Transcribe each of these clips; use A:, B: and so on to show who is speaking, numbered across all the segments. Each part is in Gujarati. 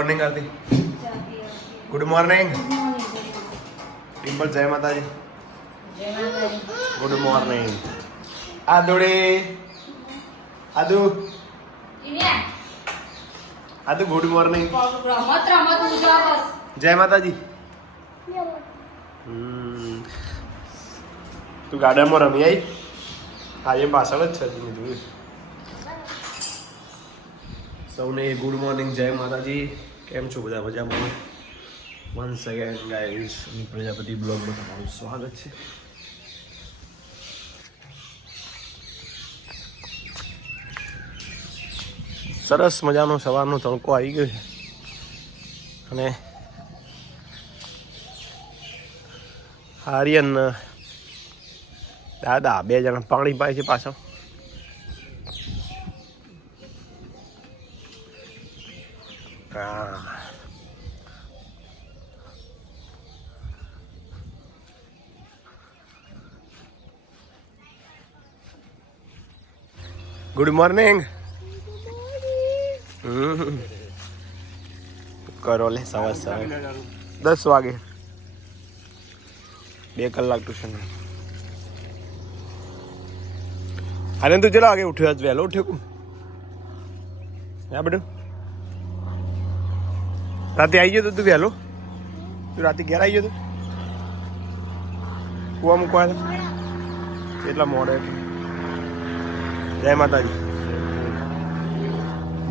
A: મોર્નિંગ કરતી ગુડ મોર્નિંગ ડિમ્પલ જય માતાજી ગુડ મોર્નિંગ આદુડી આદુ આદુ ગુડ મોર્નિંગ જય માતાજી. તું ગાર્ડનમાં રમી આવી આજે પાછળ જ છે તમે જોયું. સૌને ગુડ મોર્નિંગ જય માતાજી કેમ છો બધા મજામાં? વન્સ અગેન ગાઈસ પ્રજાપતિ બ્લોગમાં તમારું સ્વાગત છે. સરસ મજાનો સવારનો તડકો આવી ગયો છે. અને આર્યન દાદા, બે જણા પાણી પાય છે પાછળ ગુડ મોર્નિંગ કરો લે સવાર સવાર. દસ વાગે. બે કલાક ટ્યુશન અરે તું ચલો આગે ઉઠ્યો આજ વહેલો ઉઠ્યો? હા બેટું રાતે આવી ગયો તો તું વહેલો? તું રાતે ઘેર આવી ગયો તો? કુવા મૂકવા એટલા મોડે? જય માતાજી.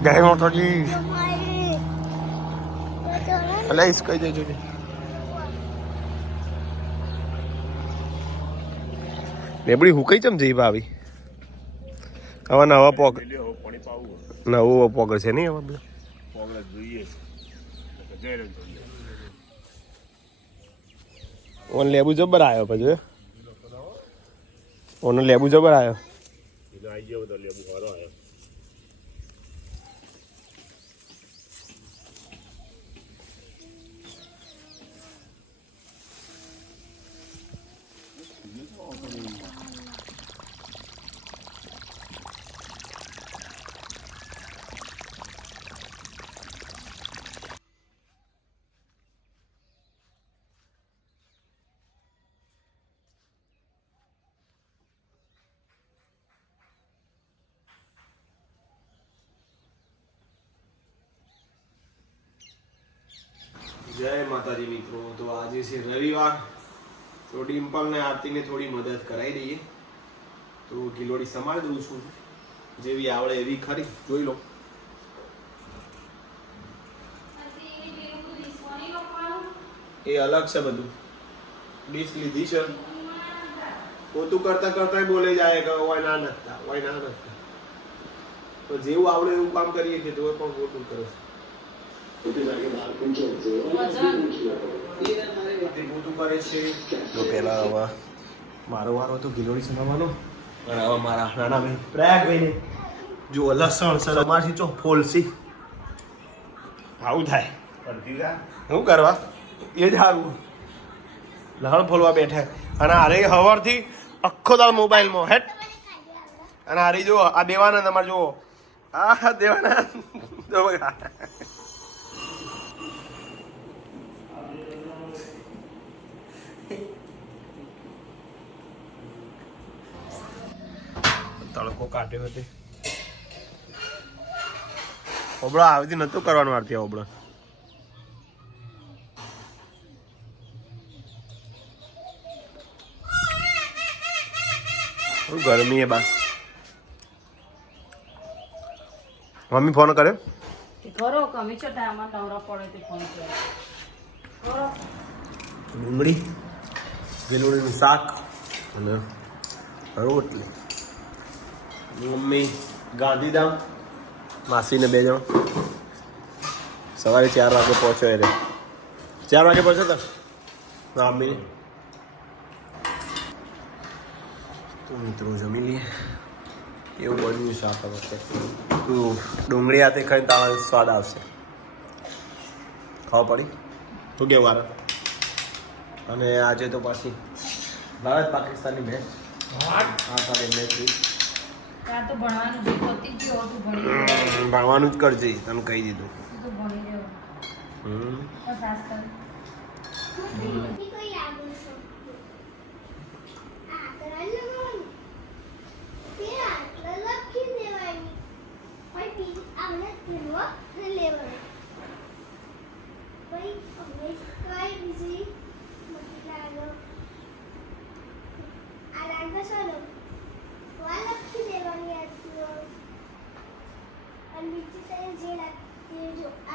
A: જય માતાજી. અલે કહી કઈ દેજો ને લેબડી છે ચમ જઈ ભાવી? હવે નવા પોગ નવું પોગ છે નહીં હવે ઓન લેબુ જબર આવ્યો પછી ઓનો લેબુ જબર આવ્યો જય માતાજી મિત્રો, તો આજે છે રવિવાર, તો ડિમ્પલને આરતીને થોડી મદદ કરાવી દઈએ. તો ગિલોડી સંભાળી દઉં છું. જેવી આવડે એવી ખરી. જોઈ લો. એ અલગ છે બધું. ડીશ લીધી છે. પોતું કરતા કરતા બોલે જાય કે ઓય ના નખતા, ઓય ના નખતા. તો જેવું આવડે એવું કામ કરીએ છીએ તો પણ ખોટું કરે છે. તે. પોતું કરે છે. તો પહેલા આવા મારો વારો હતો ગિલોડી સમાવવાનો. અને આવા મારા નાના ભાઈ પ્રયાગભાઈને જો લસણ સર અમારથી ચો ફોલસી. આવું થાય. શું કરવા? એ જ સારું લહણ ફોલવા બેઠા. અને આરે હવારથી આખો દાળ મોબાઈલમાં હેટ. અને આરે જો આ દેવાનંદ અમારે જુઓ. આ દેવાનંદ. તડકો કાઢ્યો હતો ઓબળો આવી નતું કરવાનું આરતી ઓબળો ગરમી એ બા? મમ્મી ફોન કરે
B: કરો કમી છો ટાઈમમાં નવરા પડે ફોન કરો.
A: ડુંગળી ગેલુડીનું શાક અને રોટલી. મમ્મી ગાંધીધામ. માસીને બે જણ. સવારે ચાર વાગે પહોંચ્યો રે ચાર વાગે પહોંચ્યો તો? મમ્મી. તો મિત્રો જમી લઈએ. એવું બન્યું શાક વખતે? તું ડુંગળી હાથે ખાઈને તારા સ્વાદ આવશે. ખાવા પડી? શું કેવું વારે અને આજે તો પાછી ભારત પાકિસ્તાનની મેચ હા સારી મેચ
B: તો ભણવાનું જે પતી જ ગયું હતું ભણી
A: ભણવાનું જ કરજે તને કહી દીધું.
B: તો ભણી
A: હમ.
B: બસ આજ કર.
C: બીજી કોઈ આગળ છે આગળ લગાવવાનું તે આગળ લખી દેવાની પછી બીજી આગળ પેલો લેવાનું પછી અમે કઈ બીજી મતલબ આગળ આ લાગે છે ને વા લખી દેવાની આ અને બીજી સાઈડ જે લાગતી જો આ લાગે છે ને આગળ અરે અરે આટલા મૂકી દેવાની સમજ પડી જો બીજું શીખવાડું ઉત્તર તો કામ જો કાચો ને ઉત્તર તો ક્રમમાં મળ્યું શીખવાનું પહેલા આ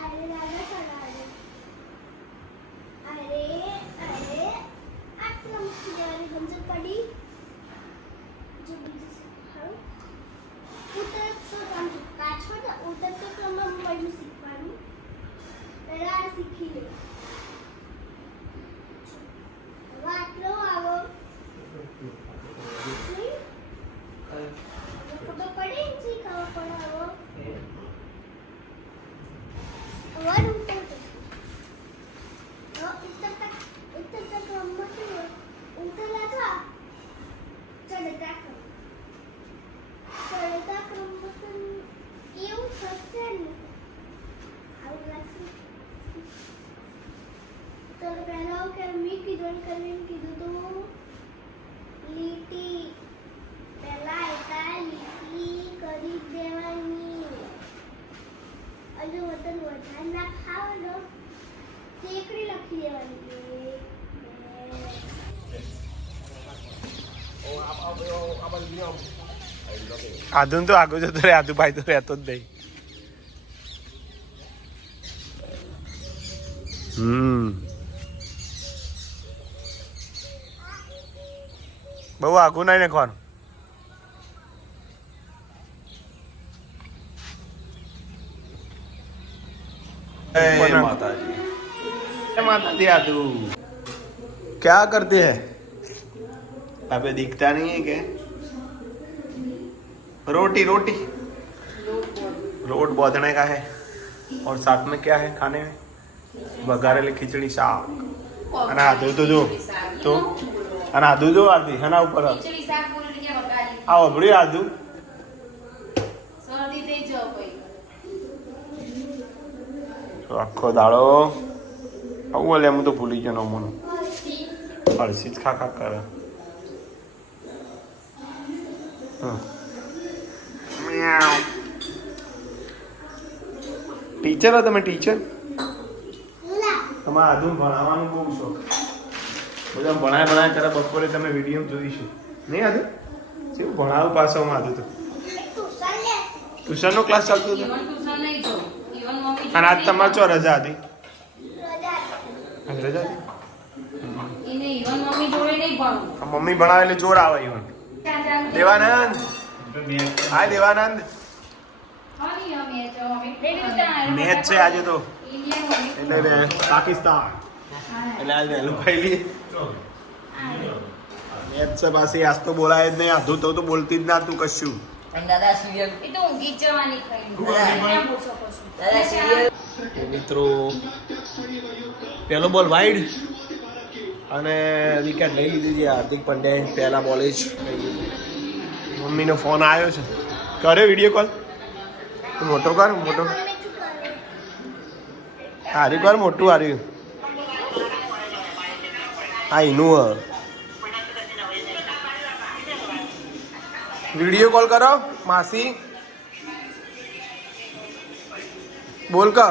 C: શીખી લે હવે આવો કીધું કરીને કીધું તો લીટી પહેલા હતા લીટી કરી દેવાની હજુ વતન વધારે ના ખાવાનો તેકડી લખી દેવાની
A: આધુન તો આગળ જતો રહે આધુભાઈ તો રહેતો જ નહીં હમ બહુ આઘું નહીં નાખવાનું
D: जय माता जी
A: जय माता दी आदू क्या करते हैं अबे दिखता नहीं है क्या रोटी रोटी रोट बोधने का है और साथ में क्या है खाने में વઘારેલી ખીચડી શાક અને આદુ તો જો તો અને આધુ જો આરતી હેના ઉપર આ
B: કોઈ.
A: તો આખો દાડો. આવું બોલે હું તો ભૂલી ગયો નમૂનો. અળસી જ ખા ખા કરે. ટીચર હો તમે ટીચર? તમારે આધુ ભણાવવાનું બહુ શોખ. બધા ભણાય ભણાય તારા બપોરે તમે વીડિયો જોઈશું નહીં હતું કેવું ભણાવું પાછળમાં હતું તો?
C: તું
A: ટ્યુશનનો ક્લાસ ચાલતો હતો? અને આજ તમારે ચો રજા હતી?
C: રજા
A: હતી.
B: મમ્મી ભણવું.
A: એટલે જોર આવે
B: even Devanand! Hi Devanand!
A: Match, છે આજે તો. એટલે પાકિસ્તાન. એટલે આજે વહેલું ખાઈ લઈએ. મેચ છે પાછી આજ તો બોલાય જ નહીં. આધું તો તો બોલતી જ ના તું કશું? મિત્રો પહેલો બોલ વાઈડ. અને વિકેટ લઈ લીધી છે હાર્દિક પંડ્યાએ. પહેલા બોલે જ મમ્મીનો ફોન આવ્યો છે. કરે વીડિયો કોલ? મોટો કર મોટો. હારી કર મોટું હાર્યું હા એનું વીડિયો કોલ કરો, માસી. બોલ
C: છે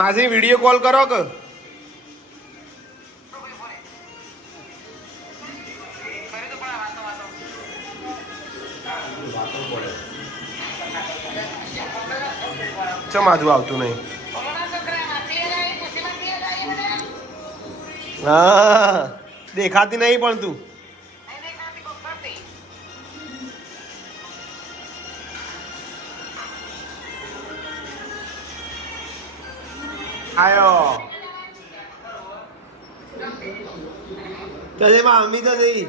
A: માસી, વીડિયો કોલ કરો કે? ચમ આવતું નહીં. હા. દેખાતી નહીં પણ તું. આયો. તો જે માં મમ્મી તો જઈ.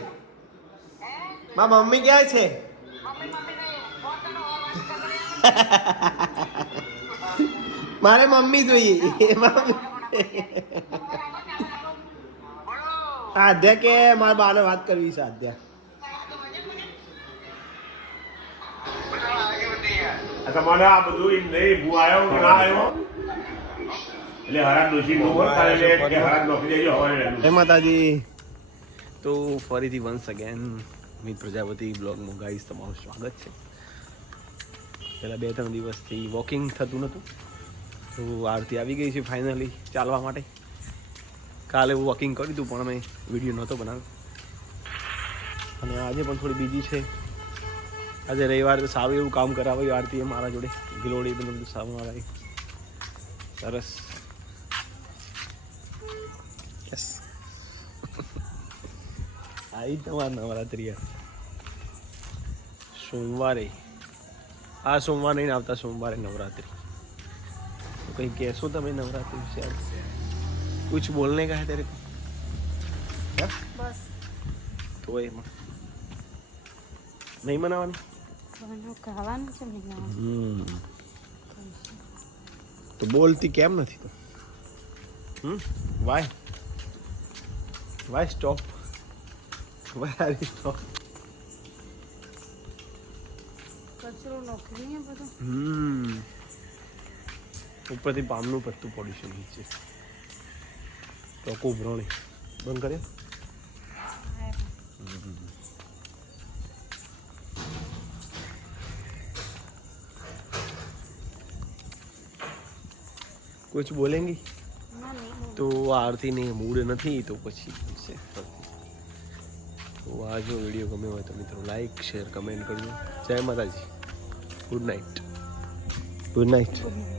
A: માં મમ્મી ક્યાં છે? મારે મમ્મી જોઈએ. મમ્મી. આધ્યા કે મારા બાને વાત કરવી છે આધ્યા તમારે આ બધું નહીં ભૂ આવ્યો કે ના આવ્યો
E: એટલે હરાજ ડોશી નું હોય એટલે કે હરાજ નોકરી દેજો હવારે
A: હે માતાજી. તો ફરીથી વન્સ અગેન મિત પ્રજાપતિ બ્લોગમાં ગાઈસ તમારું સ્વાગત છે. પહેલાં બે ત્રણ દિવસથી વોકિંગ થતું નહોતું તો આરતી આવી ગઈ છે ફાઇનલી ચાલવા માટે. કાલે હું વોકિંગ કર્યું હતું પણ મેં વીડિયો નહોતો બનાવ્યો. અને આજે પણ થોડી બીજી છે. આજે રવિવાર તો સારું એવું કામ કરાવ્યું, આરતીએ મારા જોડે, ગિલોડી બધું બધું સારું મારા સરસ. યસ આવી તમારા નવરાત્રિ સોમવારે. આ સોમવાર નહીં આવતા સોમવારે નવરાત્રિ. કંઈ કહેશો તમે નવરાત્રિ વિશે? कुछ बोलने का है तेरे को क्या?
B: બસ
A: તો એમાં નહીં મનાવાની
B: બનો ખાવાનું છે મહિના
A: હમ તો બોલતી કેમ નથી તો hmm why why stop why are you stop
B: કચરો નોકરી ને બધું
A: હમ ઉપરથી પામનું પત્તું પડ્યું છે નીચે ટોકો ઉભરો નહીં બંધ કર્યો કુછ બોલેંગી
B: ના નહીં
A: તો આરતીને મૂડ નથી તો પછી છે. તો આ જો વીડિયો ગમ્યો હોય તો મિત્રો લાઈક શેર કમેન્ટ કરજો. જય માતાજી. ગુડ નાઇટ ગુડ નાઇટ
B: બોલ